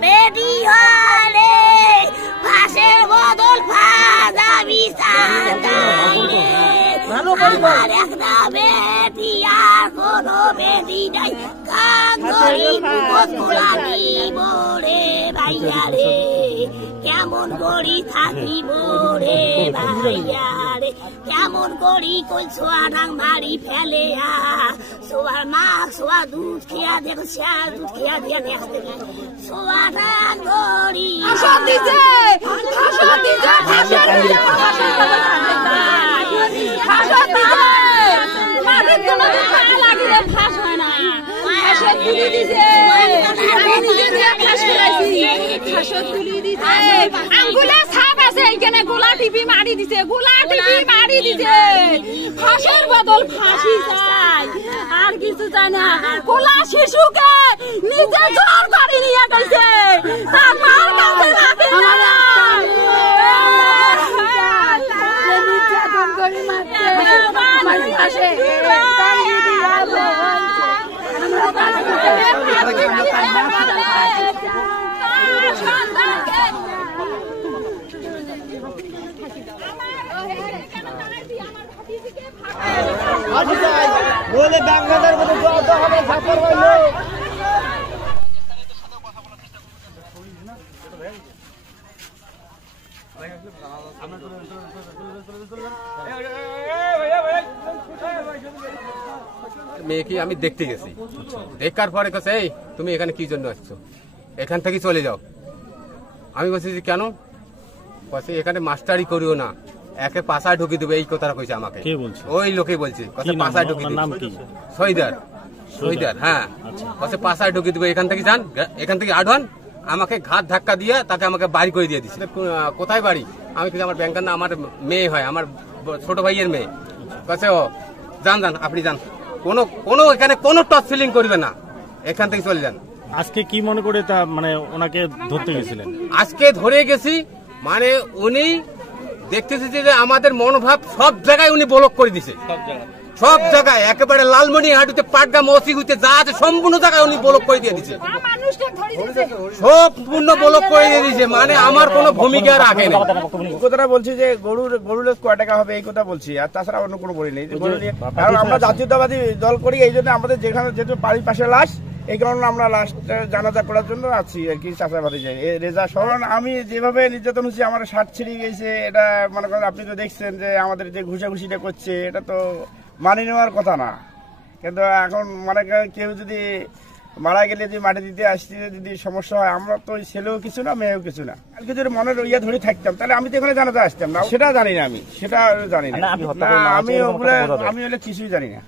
বেটি হলে ফাঁসের বদল ফাঁদা আমার একটা বেটি আর কোনো বেটি নাই রে ভাইয়া রে কেমন করি থাকিব রে ভাইয়া রে কেমন করি কই ছোয়া ডাং মারি ফেলে সোয়ার মাছ সোয়া দুধ খেয়া দেখো শেয়া দুধ খেয়া দিয়া দেখতে সোয়া ডাং করি আঙ্গুলে ছাপ আছে এখানে গোলা টিপি মারি দিছে ফাঁসের বদল ফাঁসি চাই আর কিছু চাই না গোলা শিশুকে নিজে জোর করে নিয়ে গেছে তার মার কাছে রাখে না বলে বাংলাদেশের মধ্যে যত হবে সাফর হইল মেয়েকে আমি দেখতে গেছি, দেখার পরে কাছে এই তুমি এখানে কি জন্য আসছো, এখান থেকে চলে যাও। আমি বলছি যে কেন, বলছি এখানে মাস্টারি করিও না, একে পাশায় ঢুকিয়ে দেবে, এই কথাটা কইছে আমাকে। ওই লোকে বলছে পাশায় ঢুকিয়ে দেবে, শহীদার হ্যাঁ, বলছে পাশায় ঢুকিয়ে দেবে, এখান থেকে যান, এখান থেকে আড়ান। আমাকে ঘাট ধাক্কা দিয়ে তাকে আমাকে বাড়ি করে দিয়ে দিচ্ছে। কোথায় বাড়ি, আমি কিন্তু আমার ব্যাংকার না, আমার মেয়ে হয়, আমার ছোট ভাইয়ের মেয়ে। কাছে ও যান আপনি যান, কোনো এখানে কোনো টচ ফিলিং করবে না, এখান থেকে চলে যান। আজকে কি মনে করে তা মানে ওনাকে ধরতে গেছিলেন? আজকে ধরে গেছি মানে উনি দেখতেছি যে আমাদের মনোভাব সব জায়গায় উনি ব্লক করে দিছে, সব জায়গায় একেবারে লালমনি হাটুতে পাটগা মসি হইতে যা আছে সম্পূর্ণ জায়গায় উনি ব্লক করে দিয়ে দিচ্ছে, সম্পূর্ণ ব্লক করে দিয়ে দিচ্ছে। মানে আমার কোনো ভূমিকা রাখে না। কথাটা বলছি যে গরুর কয় টাকা হবে এই কথা বলছি, আর তাছাড়া অন্য কোনো বলি নেই। কারণ আমরা জাতীয়তাবাদী দল করি, এই জন্য আমাদের যেখানে যেহেতু বাড়ির পাশে লাশ, এই কারণে আমরা লাস্ট জানাজা করার জন্য আছি আর কি, চাষাবাদে যাই রেজা শরণ। আমি যেভাবে নির্যাতন হচ্ছে, আমার শার্ট ছিঁড়ে গেছে, এটা মনে করেন আপনি তো দেখছেন যে আমাদের যে ঘুষাঘুষিটা করছে, এটা তো মানি নেওয়ার কথা না। কিন্তু এখন মানে কেউ যদি মারা গেলে যদি মাটি দিতে আসতে যদি সমস্যা হয়, আমরা তো ছেলেও কিছু না মেয়েও কিছু না। কালকে যদি মনের ইয়া ধরে থাকতাম তাহলে আমি তো এখানে জানাতে আসতাম না, সেটা জানি না, আমি সেটা জানি না, আমি হলে কিছুই জানি না।